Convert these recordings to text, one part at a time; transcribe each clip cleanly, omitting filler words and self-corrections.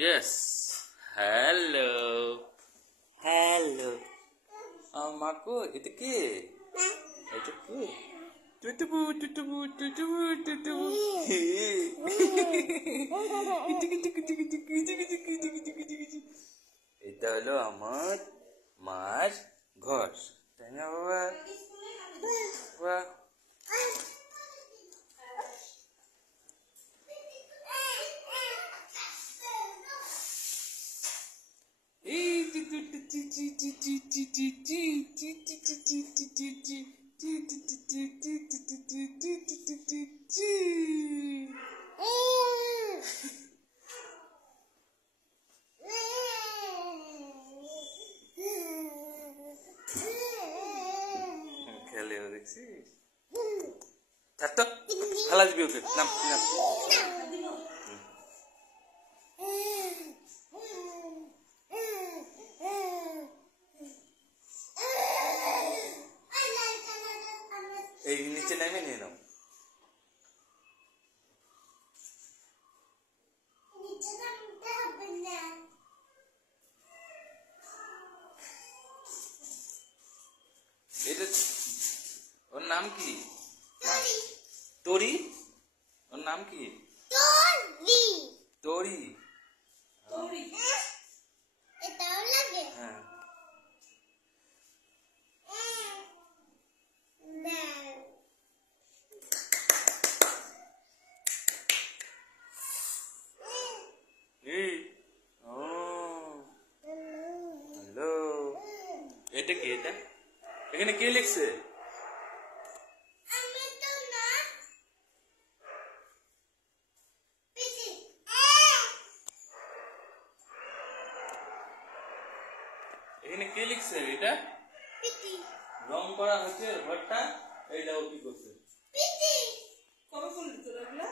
Yes. Hello. Hello. Mako, itu ke? Itu ke? Tutubu, tutubu, tutubu, tutubu. এটা হলো আমার মার ঘর, তাই না বাবা? বাহ, খেলে দেখছিস? থাক তো, খেলা দিবি ওকে, নাম নাম। এই নিচে নেমে নিয়ে নাও। এটা ওর নাম কি? তরি। ওর নাম কি? তরি। হ্যাঁ, হ্যালো, এটা কি? এটা এখানে কে লিখছে? এখানে কে লিখছে? এটা রং করা হচ্ছে ঘরটা। এইটা ও কি করছে? কবে করলি তোরা এগুলা?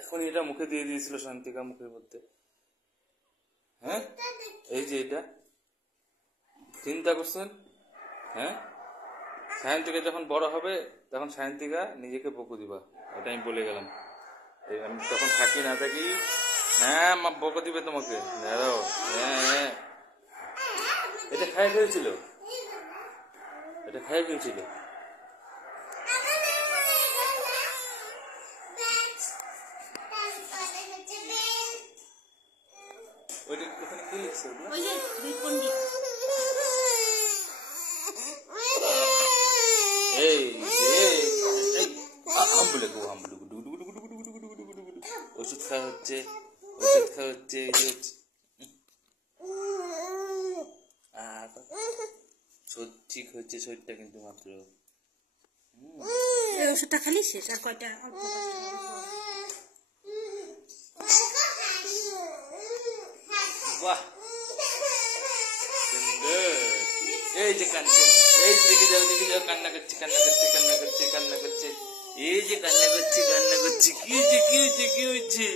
এখন এটা মুখে দিয়ে দিয়েছিল শান্তিকা মুখের মধ্যে। হ্যাঁ, এই যে এটা চিন্তা করছেন। হ্যাঁ, সায়ন্তিকা যখন বড় হবে তখন সায়ন্তিকা নিজেকে বকু দিবা, এটা আমি বলে গেলাম। আমি তখন থাকি না থাকি, হ্যাঁ মা বকু দিবে তোমাকে। হ্যাঁ, এটা খাই ফেলছিল, এটা খাই ফেলছিল। ওইটা ওখানে কি লিখছে? ওষুধ খাওয়া হচ্ছে, ওষুধ খাওয়া হচ্ছে। ঠিক হচ্ছে শরীরটা, কিন্তু মাত্র ওষুধটা খালি শেষ। আর কয়টা? বাহ, সুন্দর। এই যে কান্দছে, এই দেখে যাও, দেখে যাও, কান্না করছে, কান্না করছে, কান্না করছে, কান্না করছে। এই যে কান্না করছে, কান্না করছে। কি হয়েছে, কি হয়েছে, কি হয়েছে?